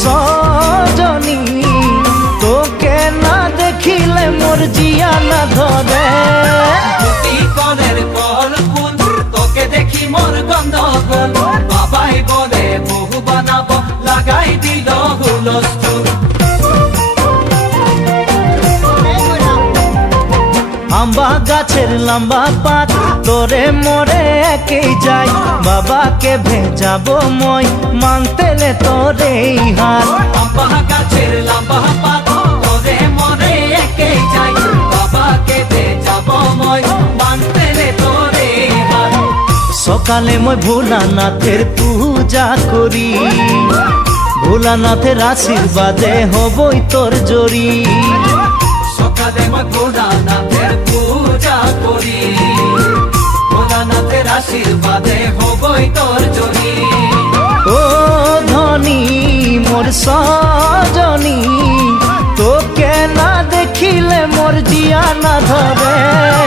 সজনী তোকে না দেখিলে মোর জিয়া না ধরে তোকে দেখি মোর গন্ধগোল বাবাই বলে বহু বানাবো লাগাই দিল হুলস্থুল আম্বা গাছের লম্বা পাত তোরে মোরে একেই বাবাকে ভেজাবো মই? মাংতেলে তোরে হাত। লম্বা গাছের লম্বা পাত তোরে মরে একে যাই বাবাকে মই মানতে রে তোরে হাত। সকালে মই ভোলানাথের পূজা করি। ভোলানাথের আশীর্বাদে হবই তোর জড়ি। ধনী মোর সজনী তোকে না দেখিলে মোর জিয়া না ধরে।